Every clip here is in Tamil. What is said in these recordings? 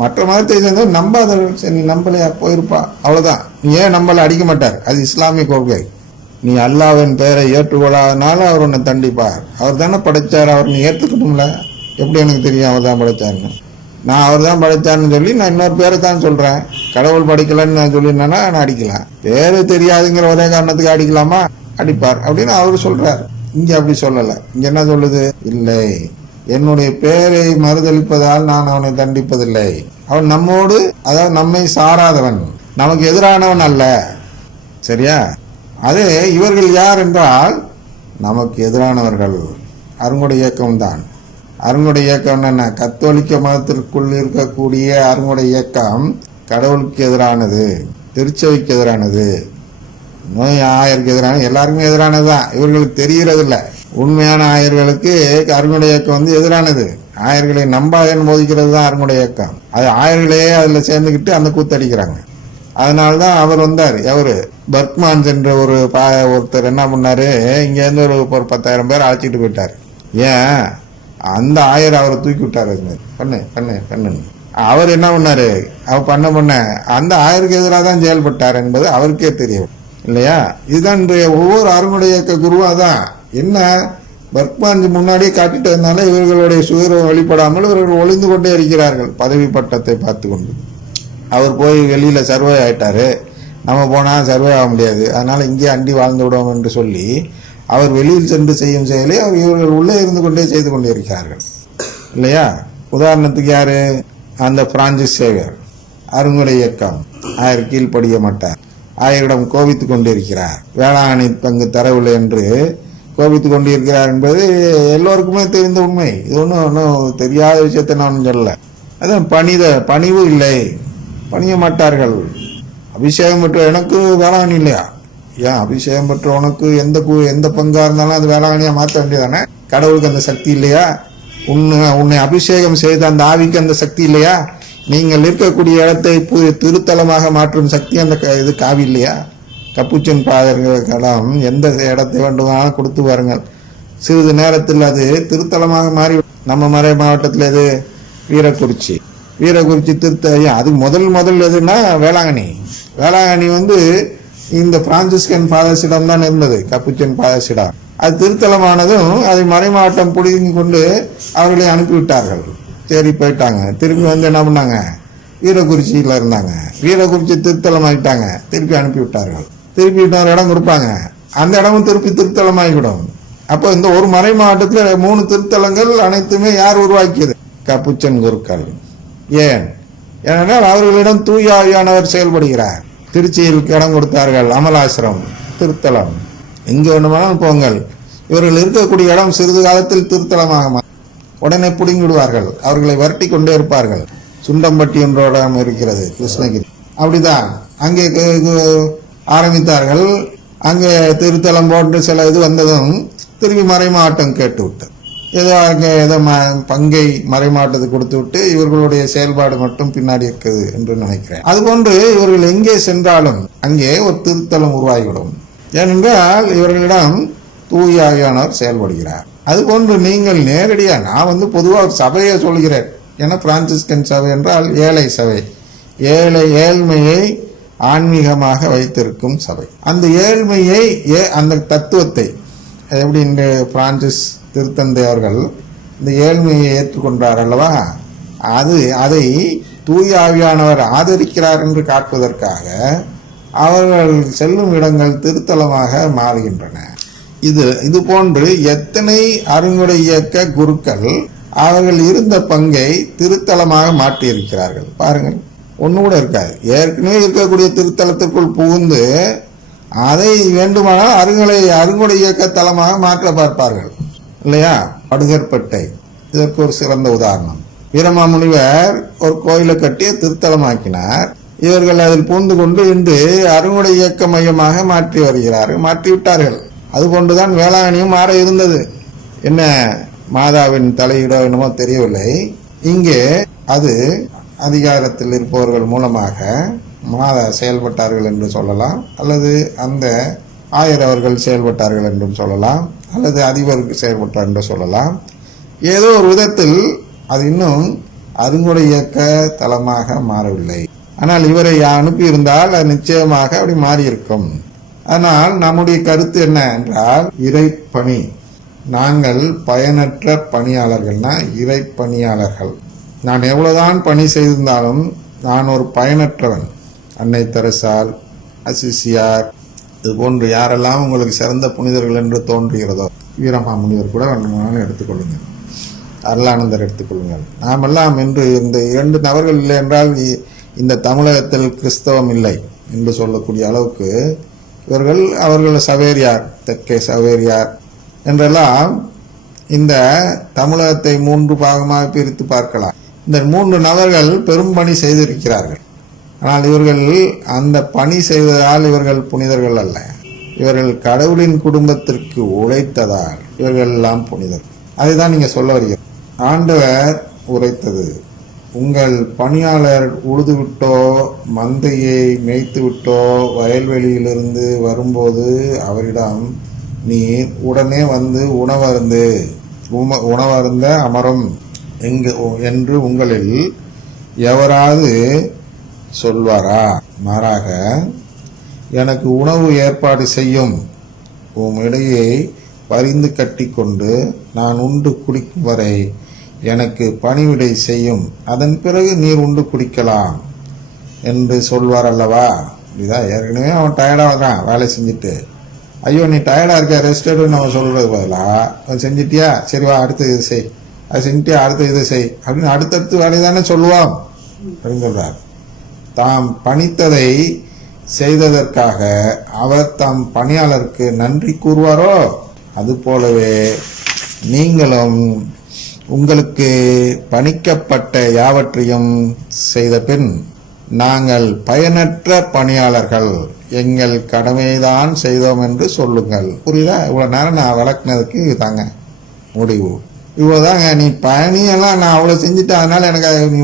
மற்ற மதத்தை சேர்ந்தவர் நம்பாதவர்கள். சரி, நீ நம்பலையா, போயிருப்பா, அவ்வளவுதான். நீ ஏன் நம்பல, அடிக்க மாட்டார். அது இஸ்லாமிய கொள்கை. நீ அல்லாஹ்வின் பெயரை ஏற்றுக்கொள்ளாதனால அவர் உன்னை தண்டிப்பார். அவர் தானே படைச்சார், அவர் நீ ஏற்றுக்கணும்ல. எப்படி எனக்கு தெரியும் அவர் தான் படைச்சாருன்னு? நான் அவர் தான் படைச்சாருன்னு சொல்லி நான் இன்னொரு பேரை தான் சொல்றேன். கடவுள் படைக்கலன்னு நான் சொல்லியிருந்தேன்னா நான் அடிக்கலாம். பேரு தெரியாதுங்கிற ஒரே காரணத்துக்கு அடிக்கலாமா? அடிப்பார் அப்படின்னு அவர் சொல்றார். இங்க அப்படி சொல்லல. இங்க என்ன சொல்லுது? இல்லை, என்னுடைய பேரை மறுதளிப்பதால் நான் அவனை தண்டிப்பதில்லை. அவன் நம்மோடு, அதாவது நம்மை சாராதவன், நமக்கு எதிரானவன் அல்ல. சரியா? அதே இவர்கள் யார் என்றால் நமக்கு எதிரானவர்கள். அருங்குடை இயக்கம் தான். அருங்குடை இயக்கம் என்ன? கத்தோலிக்க மதத்திற்குள் இருக்கக்கூடிய அருங்குடை இயக்கம் கடவுளுக்கு எதிரானது, திருச்சபைக்கு எதிரானது, ஆயருக்கு எதிரான, எல்லாருக்குமே எதிரானதுதான். இவர்களுக்கு தெரிகிறது இல்லை. உண்மையான ஆயர்களுக்கு அருங்குடை இயக்கம் எதிரானது. ஆயர்களை நம்பாதன்னு போதிக்கிறது தான் அருங்குடை இயக்கம். அது ஆயர்களே அதுல சேர்ந்துக்கிட்டு அந்த கூத்தடிக்கிறாங்க. அதனால்தான் அவர் வந்தார். எவரு? பர்க்மான்ஸ் என்ற ஒருத்தர் என்ன பண்ணாரு, இங்க இருந்து ஒரு 10,000 பேர் அழைச்சிட்டு போயிட்டாரு. ஏன்? அந்த ஆயர் அவரை தூக்கி விட்டாரு. பண்ணு பண்ணு பண்ணு. அவர் என்ன பண்ணாரு? அவர் பண்ண அந்த ஆயருக்கு எதிராக தான் செயல்பட்டார் என்பது அவருக்கே தெரியும் இல்லையா? இதுதான் ஒவ்வொரு அருங்குடை இயக்க குருவா தான். என்ன, பர்க்மான்ஸ் முன்னாடியே காட்டிட்டதுனால இவர்களுடைய சுயரூபம் வெளிப்படாமல் இவர்கள் ஒளிந்து கொண்டே இருக்கிறார்கள் பதவி பட்டத்தை பார்த்து கொண்டு. அவர் போய் வெளியில சர்வே ஆயிட்டாரு, நம்ம போனா சர்வே ஆக முடியாது, அதனால இங்கே அண்டி வாழ்ந்து விடுவோம் என்று சொல்லி அவர் வெளியில் சென்று செய்யும் செயலை இவர்கள் உள்ளே இருந்து கொண்டே செய்து கொண்டே இருக்கிறார்கள் இல்லையா? உதாரணத்துக்கு யாரு? அந்த பிரான்சிஸ் சேவியர், அருங்குடை இயக்கம். ஆயர் கீழ்ப்படிய மாட்டார், ஆயரிடம் கோபித்துக் கொண்டிருக்கிறார், வேளாங்கண்ணி பங்கு தரவில்லை என்று கோபித்துக் கொண்டிருக்கிறார் என்பது எல்லோருக்குமே தெரிந்த உண்மை. இது ஒன்றும் தெரியாத விஷயத்தை நான் சொல்லல. அதான் பணிவு இல்லை, பணிய மாட்டார்கள். அபிஷேகம் பெற்ற எனக்கு வேளாங்கண்ணி இல்லையா? ஏன் அபிஷேகம் பெற்ற உனக்கு எந்த பங்கா இருந்தாலும் அது வேளாங்கண்ணியா மாற்ற வேண்டியதானே? கடவுளுக்கு அந்த சக்தி இல்லையா? உன்னை அபிஷேகம் செய்த அந்த ஆவிக்கு அந்த சக்தி இல்லையா? நீங்கள் இருக்கக்கூடிய இடத்தை திருத்தலமாக மாற்றும் சக்தி அந்த இது காவி இல்லையா? கப்புச்சின் பாதர்களுக்கெல்லாம் எந்த இடத்தை வேண்டுமானாலும் கொடுத்து பாருங்கள், சிறிது நேரத்தில் அது திருத்தலமாக மாறி. நம்ம மறை மாவட்டத்தில் எது? வீரக்குறிச்சி அது முதல் எதுன்னா வேளாங்கண்ணி இந்த பிரான்சிஸ்கன் ஃபாதர்ஸிடம் தான் இருந்தது, கப்புச்சின் ஃபாதர்ஸிடம். அது திருத்தலமானதும் அதை மறை மாவட்டம் புடிங்கி கொண்டு அவர்களை அனுப்பிவிட்டார்கள். சரி, போயிட்டாங்க. திரும்பி என்ன பண்ணாங்க? வீரக்குறிச்சியில இருந்தாங்க, வீரக்குறிச்சி திருத்தலம் ஆகிட்டாங்க, திருப்பி அனுப்பிவிட்டார்கள். திருப்பி இன்னொரு இடம் கொடுப்பாங்க, அந்த இடமும் திருப்பி திருத்தலமாகிவிடும். அப்போ இந்த ஒரு மறை மாவட்டத்தில் 3 திருத்தலங்கள் அனைத்துமே யார் உருவாக்கியது? கப்புச்சன் குருக்கள். ஏனென்றால் அவர்களிடம் தூய ஆவியானவர் செயல்படுகிறார். திருச்சியில் இடம் கொடுத்தார்கள், அமலாசிரம் திருத்தலம். எங்க வேண்டுமானாலும் போங்கள், இவர்கள் இருக்கக்கூடிய இடம் சிறிது காலத்தில் திருத்தலமாக உடனே பிடுங்கிவிடுவார்கள். அவர்களை வரட்டி கொண்டே இருப்பார்கள். சுண்டம்பட்டி என்ற இடம் இருக்கிறது, கிருஷ்ணகிரி. அப்படிதான் அங்கே ஆரம்பித்தார்கள். அங்கே திருத்தலம் போன்று சில இது வந்ததும் திரும்பி மறை மாவட்டம் கேட்டு விட்டது. ஏதோ பங்கை மறை மாவட்டத்துக்கு கொடுத்து விட்டு இவர்களுடைய செயல்பாடு மட்டும் பின்னாடி இருக்குது என்று நினைக்கிறேன். அதுபோன்று இவர்கள் எங்கே சென்றாலும் அங்கே ஒரு திருத்தலம் உருவாகிவிடும். ஏனென்றால் இவர்களிடம் தூய ஆவியானவர் செயல்படுகிறார். அதுபோன்று நீங்கள் நேரடியா, நான் பொதுவாக ஒரு சபையை சொல்கிறேன். ஏன்னா பிரான்சிஸ்கன் சபை என்றால் ஏழை சபை, ஏழ்மையை ஆன்மீகமாக வைத்திருக்கும் சபை. அந்த ஏழ்மையை, அந்த தத்துவத்தை எப்படி இந்த பிரான்சிஸ் திருத்தந்தை அவர்கள் இந்த ஏழ்மையை ஏற்றுக்கொண்டார் அல்லவா, அதை தூய ஆவியானவர் ஆதரிக்கிறார் என்று காட்டுவதற்காக அவர்கள் செல்லும் இடங்கள் திருத்தலமாக மாறுகின்றன. இது போன்று எத்தனை அருங்குடை இயக்க குருக்கள் அவர்கள் இருந்த பங்கை திருத்தலமாக மாற்றி இருக்கிறார்கள் பாருங்கள். ஒண்ணு கூட இருக்காது. ஏற்கனவே இருக்கக்கூடிய திருத்தலத்திற்குள் புகுந்து அதை வேண்டுமானால் அருங்குடை இயக்க தலமாக மாற்ற பார்ப்பார்கள் இல்லையா? படுகற்பட்டை இதற்கு ஒரு சிறந்த உதாரணம். வீரமாமுனிவர் ஒரு கோயிலை கட்டி திருத்தலமாக்கினார். இவர்கள் அதில் பூந்து கொண்டு இன்று அருங்குடை இயக்க மையமாக மாற்றி விட்டார்கள். அதுபோன்றுதான் வேளாங்கண்ணியும் மாற இருந்தது. என்ன மாதாவின் தலையிடோ என்னமோ தெரியவில்லை. இங்கே அது அதிகாரத்தில் இருப்பவர்கள் மூலமாக மாதா செயல்பட்டார்கள் என்று சொல்லலாம், அல்லது அந்த ஆயர் அவர்கள் செயல்பட்டார்கள் என்றும் சொல்லலாம், அல்லது அதிபருக்கு செயல்பட்டார் என்று சொல்லலாம். ஏதோ ஒரு விதத்தில் அது இன்னும் அது கூட இயக்க தளமாக மாறவில்லை. ஆனால் இவரை அனுப்பியிருந்தால் அது நிச்சயமாக அப்படி மாறியிருக்கும். ஆனால் நம்முடைய கருத்து என்ன என்றால், இறைப்பணி, நாங்கள் பயனற்ற பணியாளர்கள்னா இறைப்பணியாளர்கள். நான் எவ்வளவுதான் பணி செய்திருந்தாலும் நான் ஒரு பயனற்றவன். அன்னை தெரசால், அசிசியார், இது போன்று யாரெல்லாம் உங்களுக்கு சிறந்த புனிதர்கள் என்று தோன்றுகிறதோ, வீரமாமுனிவர் கூட வேண்டுமானாலும் எடுத்துக்கொள்ளுங்கள், அருளானந்தர் எடுத்துக்கொள்ளுங்கள், நாமெல்லாம் என்று இந்த 2 நபர்கள் இல்லை என்றால் இந்த தமிழகத்தில் கிறிஸ்தவம் இல்லை என்று சொல்லக்கூடிய அளவுக்கு அவர்கள் சவேரியார், தெற்கே சவேரியார் என்றெல்லாம் இந்த தமிழகத்தை 3 பாகமாக பிரித்து பார்க்கலாம். இந்த 3 நபர்கள் பெரும் பணி செய்திருக்கிறார்கள். ஆனால் இவர்கள் அந்த பணி செய்ததால் இவர்கள் புனிதர்கள் அல்ல. இவர்கள் கடவுளின் குடும்பத்திற்கு உழைத்ததால் இவர்கள் எல்லாம் புனிதர்கள். அதைதான் நீங்க சொல்ல வருகிறது. ஆண்டவர் உரைத்தது, உங்கள் பணியாளர் உழுது விட்டோ மந்தையை மேய்த்து விட்டோ வயல்வெளியிலிருந்து வரும்போது அவரிடம் நீர் உடனே வந்து உணவருந்த அமரும் என்று உங்களில் எவராது சொல்வாரா? மாறாக, எனக்கு உணவு ஏற்பாடு செய்யும், உம் இடையை பரிந்து கட்டி கொண்டு நான் உண்டு குடிக்கும் வரை எனக்கு பணிவிடை செய்யும், அதன் பிறகு நீர் உண்டு குடிக்கலாம் என்று சொல்வார் அல்லவா? இதுதான் ஏற்கனவே அவன் டயர்டாக வர்றான் வேலை செஞ்சுட்டு. ஐயோ நீ டயர்டா இருக்க, ரெஸ்ட் எடு நம்ம சொல்றது பதிலா, செஞ்சிட்டியா, சரி வா அடுத்த இது செய், அது செஞ்சிட்டியா அடுத்த இதை செய் அப்படின்னு அடுத்தடுத்து வேலை தானே சொல்லுவான் அப்படின்னு சொல்றார். தாம் பணித்ததை செய்ததற்காக அவர் தம் பணியாளருக்கு நன்றி கூறுவாரோ, அது போலவே நீங்களும் உங்களுக்கு பணிக்கப்பட்ட யாவற்றையும் செய்த பின், நாங்கள் பயனற்ற பணியாளர்கள், எங்கள் கடமைதான் செய்தோம் என்று சொல்லுங்கள். புரியுதா? இவ்வளவு நேரம் நான் விளக்குனதுக்கு தாங்க முடிவு. இவ்வளவுதாங்க. நீ பணியெல்லாம் நான் அவ்வளவு செஞ்சுட்டேன், அதனால எனக்கு நீ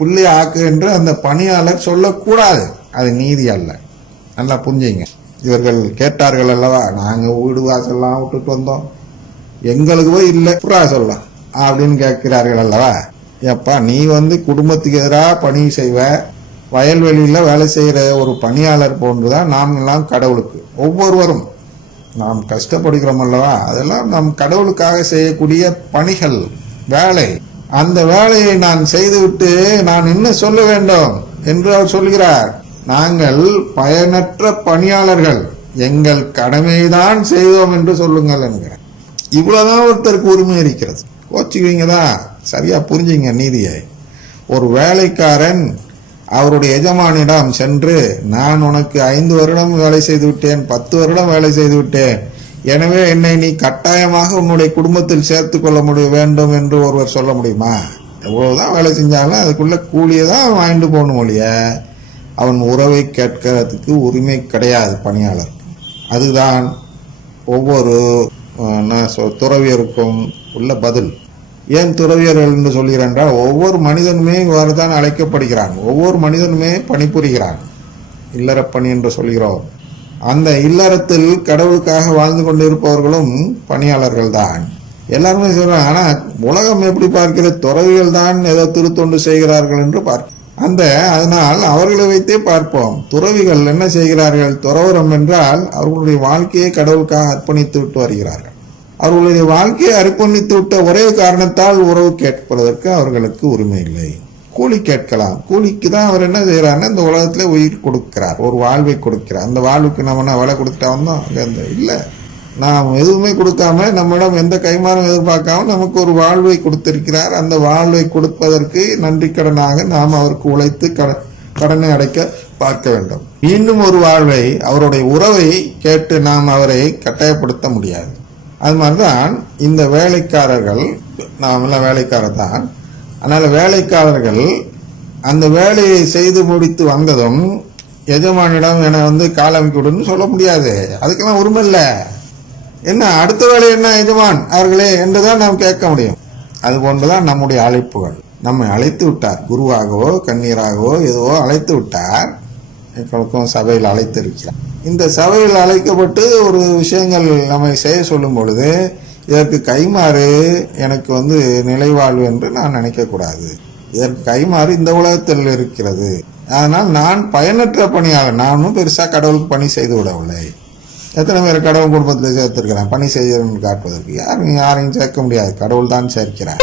புள்ளி ஆக்கு என்று அந்த பணியாளர் சொல்லக்கூடாது. அது நீதி அல்ல. நல்லா புரிஞ்சுங்க. இவர்கள் கேட்டார்கள் அல்லவா, நாங்க வீடு வாசல்லாம் விட்டுட்டு வந்தோம், எங்களுக்கு போய் இல்லை புறா சொல்ல அப்படின்னு கேட்கிறார்கள் அல்லவா. எப்பா நீ குடும்பத்துக்கு எதிராக பணி செய்வ, வயல்வெளியில வேலை செய்யற ஒரு பணியாளர் போன்றுதான் நாம் எல்லாம் கடவுளுக்கு. ஒவ்வொருவரும் நாம் கஷ்டப்படுகிறோம் அல்லவா, அதெல்லாம் நாம் கடவுளுக்காக செய்யக்கூடிய பணிகள், வேலை. அந்த வேலையை நான் செய்துவிட்டு நான் என்ன சொல்ல வேண்டும் என்று அவர் சொல்கிறார். நாங்கள் பயனற்ற பணியாளர்கள், எங்கள் கடமைதான் செய்தோம் என்று சொல்லுங்கள் என்கிறார். இவ்வளவுதான் ஒருத்தருக்கு உரிமை இருக்கிறது. கோச்சுக்குவீங்க தான், சரியா புரிஞ்சுங்க நீதியை. ஒரு வேலைக்காரன் அவருடைய எஜமானிடம் சென்று, நான் உனக்கு 5 வருடம் வேலை செய்து விட்டேன், 10 வருடம் வேலை செய்து விட்டேன், எனவே என்னை நீ கட்டாயமாக உன்னுடைய குடும்பத்தில் சேர்த்துக் கொள்ள வேண்டும் என்று ஒருவர் சொல்ல முடியுமா? எவ்வளவுதான் வேலை செஞ்சாலும் அதுக்குள்ள கூலியை தான் வாங்கிட்டு போகணும் ஒழிய அவன் உறவை கேட்கறதுக்கு உரிமை கிடையாது பணியாளர். அதுதான் ஒவ்வொரு துறவியருக்கும் உள்ள பதில். ஏன் துறவியர்கள் என்று சொல்கிறேன் என்றால், ஒவ்வொரு மனிதனுமே இவ்வாறுதான் அழைக்கப்படுகிறான், ஒவ்வொரு மனிதனுமே பணிபுரிகிறான். இல்லறப்பணி என்று சொல்கிறோம். அந்த இல்லறத்தில் கடவுளுக்காக வாழ்ந்து கொண்டிருப்பவர்களும் பணியாளர்கள் தான். எல்லாருமே சொல்றாங்க. ஆனா உலகம் எப்படி பார்க்கிறது, துறவிகள் தான் ஏதோ திருத்தொண்டு செய்கிறார்கள் என்று அதனால் அவர்களை வைத்தே பார்ப்போம். துறவிகள் என்ன செய்கிறார்கள்? துறவரம் என்றால் அவர்களுடைய வாழ்க்கையை கடவுளுக்காக அர்ப்பணித்து விட்டு வருகிறார்கள். அவர்களுடைய வாழ்க்கையை அர்ப்பணித்து விட்ட ஒரே காரணத்தால் உறவு கேட்பதற்கு அவர்களுக்கு உரிமை இல்லை. கூலி கேட்கலாம். கூலிக்கு தான் அவர் என்ன செய்யறாருன்னா, இந்த உலகத்துல உயிர் கொடுக்கிறார், ஒரு வாழ்வை கொடுக்கிறார். அந்த வாழ்வுக்கு நம்ம என்ன விலை கொடுத்துட்டா வந்தோம்? இல்ல, நாம் எதுவுமே கொடுக்காம, நம்மிடம் எந்த கைமாறும் எதிர்பார்க்காம நமக்கு ஒரு வாழ்வை கொடுத்திருக்கிறார். அந்த வாழ்வை கொடுப்பதற்கு நன்றி கடனாக நாம் அவருக்கு உழைத்து கடனை அடைக்க பார்க்க வேண்டும். மீண்டும் ஒரு வாழ்வை, அவருடைய உறவை கேட்டு நாம் அவரை கட்டாயப்படுத்த முடியாது. அது மாதிரிதான் இந்த வேலைக்காரர்கள், நாம் எல்லாம் வேலைக்காரர் தான். அதனால வேலைக்காரர்கள் அந்த வேலையை செய்து முடித்து வந்ததும் எஜமானிடம் என காலமைக்க விடுன்னு சொல்ல முடியாது. அதுக்கெல்லாம் உரிமை இல்லை. என்ன அடுத்த வேலை என்ன எஜமான் அவர்களே என்றுதான் நாம் கேட்க முடியும். அது போன்றுதான் நம்முடைய அழைப்புகள். நம்மை அழைத்து விட்டார், குருவாகவோ கண்ணீராகவோ ஏதோ அழைத்து விட்டார். எங்களுக்கும் சபையில் அழைத்து இருக்கிறார். இந்த சபையில் அழைக்கப்பட்டு ஒரு விஷயங்கள் நம்மை செய்ய சொல்லும் பொழுது, இதற்கு கைமாறு எனக்கு நிலைவாழ்வு என்று நான் நினைக்க கூடாது. இதற்கு கைமாறு இந்த உலகத்தில் இருக்கிறது. அதனால் நான் பயனற்ற பணியாளர். நானும் பெருசா கடவுளுக்கு பணி செய்து விடவில்லை. எத்தனை பேர் கடவுள் குடும்பத்தில் சேர்த்திருக்கிறேன் பணி செய்யணும்னு காட்டுவதற்கு? யாரையும் சேர்க்க முடியாது, கடவுள் தான் சேர்க்கிறார்.